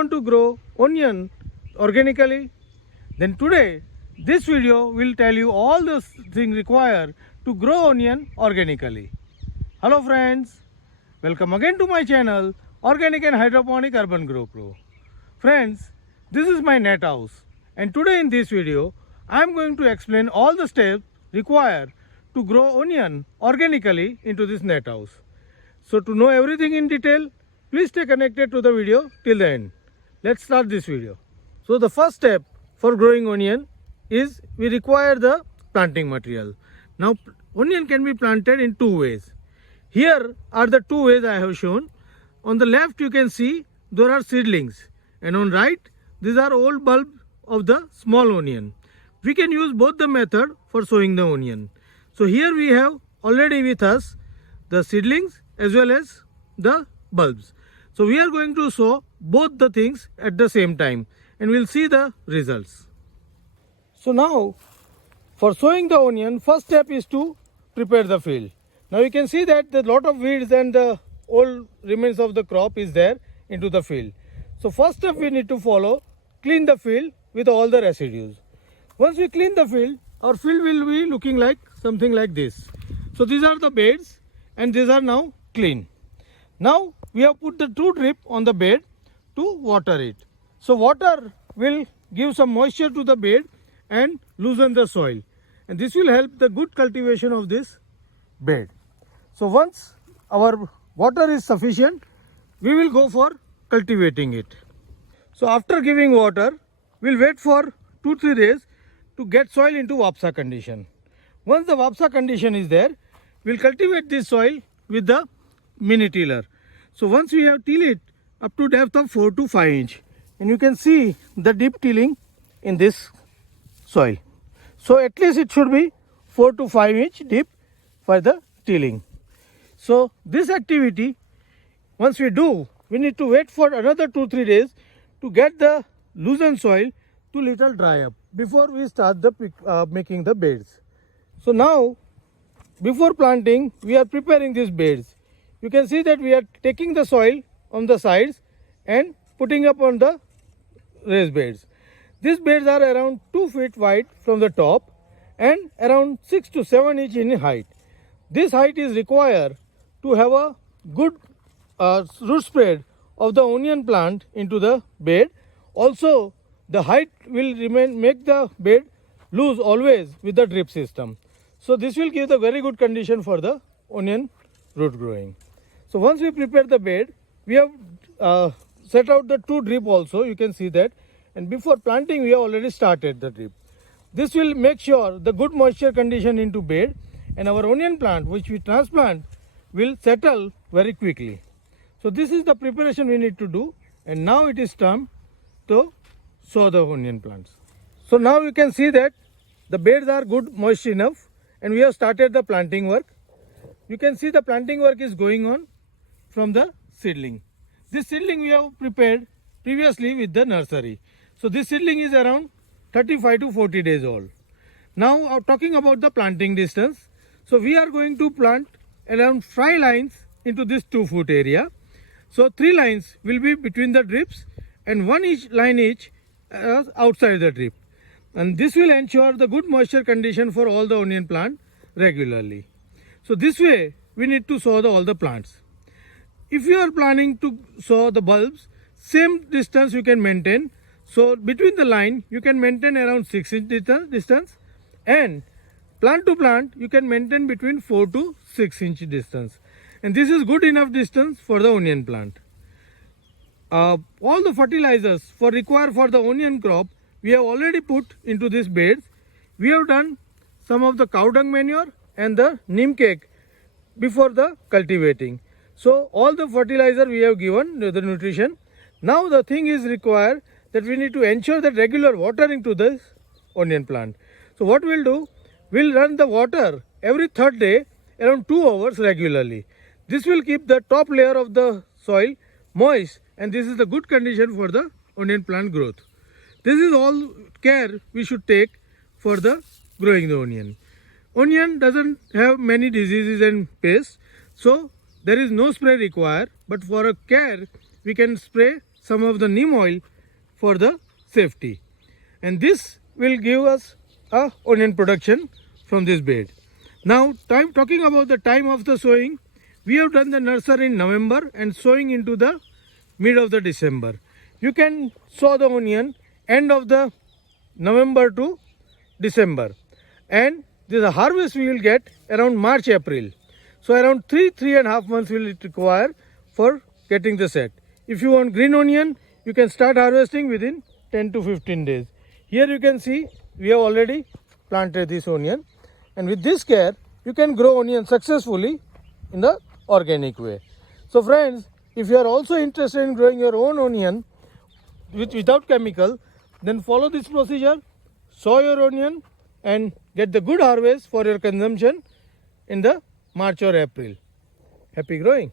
want to grow onion organically? Then today this video will tell you all the things required to grow onion organically. Hello friends, welcome again to my channel Organic and Hydroponic Urban Grow Pro. Friends, this is my net house and today in this video I am going to explain all the steps required to grow onion organically into this net house. So to know everything in detail, please stay connected to the video till the end. Let's start this video. So the first step for growing onion is we require the planting material. Now onion can be planted in two ways. Here are the two ways I have shown. On the left you can see there are seedlings and on right these are old bulbs of the small onion. We can use both the method for sowing the onion. So here we have already with us the seedlings as well as the bulbs. So we are going to sow both the things at the same time and we'll see the results. So now for sowing the onion, first step is to prepare the field. Now you can see that the lot of weeds and the old remains of the crop is there into the field. So first step we need to follow, clean the field with all the residues. Once we clean the field, our field will be looking like something like this. So these are the beds and these are now clean. Now we have put the two drip on the bed to water it. So water will give some moisture to the bed and loosen the soil. And this will help the good cultivation of this bed. So once our water is sufficient, we will go for cultivating it. So after giving water, we'll wait for 2-3 days to get soil into Vapsa condition. Once the Vapsa condition is there, we'll cultivate this soil with the mini tiller. So once we have till it up to depth of 4 to 5 inch, and you can see the deep tilling in this soil. So at least it should be 4 to 5 inch deep for the tilling. So this activity, once we do, we need to wait for another 2-3 days to get the loosened soil to little dry up before we start the making the beds. So now before planting we are preparing these beds. You can see that we are taking the soil on the sides and putting up on the raised beds. These beds are around 2 feet wide from the top and around 6 to 7 inch in height. This height is required to have a good root spread of the onion plant into the bed. Also the height will make the bed loose always with the drip system. So this will give the very good condition for the onion root growing. So once we prepare the bed, we have set out the two drip also, you can see that, and before planting we have already started the drip. This will make sure the good moisture condition into bed and our onion plant which we transplant will settle very quickly. So this is the preparation we need to do, and now it is time to sow the onion plants. So now you can see that the beds are good moist enough and we have started the planting work. You can see the planting work is going on from the seedling. This seedling we have prepared previously with the nursery. So this seedling is around 35 to 40 days old. Now talking about the planting distance. So we are going to plant around 5 lines into this 2 foot area. So 3 lines will be between the drips and 1 each line each outside the drip, and this will ensure the good moisture condition for all the onion plant regularly. So this way we need to sow all the plants. If you are planning to sow the bulbs, same distance you can maintain. So between the line you can maintain around 6 inch distance, and plant to plant you can maintain between 4 to 6 inch distance, and this is good enough distance for the onion plant. All the fertilizers required for the onion crop we have already put into these beds. We have done some of the cow dung manure and the neem cake before the cultivating. So all the fertilizer we have given the nutrition. Now the thing is required that we need to ensure that regular watering to this onion plant. So what we'll do, we'll run the water every third day around 2 hours regularly. This will keep the top layer of the soil moist, and this is the good condition for the onion plant growth. This is all care we should take for the growing the onion. Onion doesn't have many diseases and pests, so there is no spray required, but for a care we can spray some of the neem oil for the safety. And this will give us a onion production from this bed. Now talking about the time of the sowing, we have done the nursery in November and sowing into the mid of the December. You can sow the onion end of the November to December, and the harvest we will get around March, April. So around 3.5 months will it require for getting the set. If you want green onion, you can start harvesting within 10 to 15 days. Here you can see we have already planted this onion, and with this care you can grow onion successfully in the organic way. So friends, if you are also interested in growing your own onion without chemical, then follow this procedure, sow your onion and get the good harvest for your consumption in the March or April. Happy growing!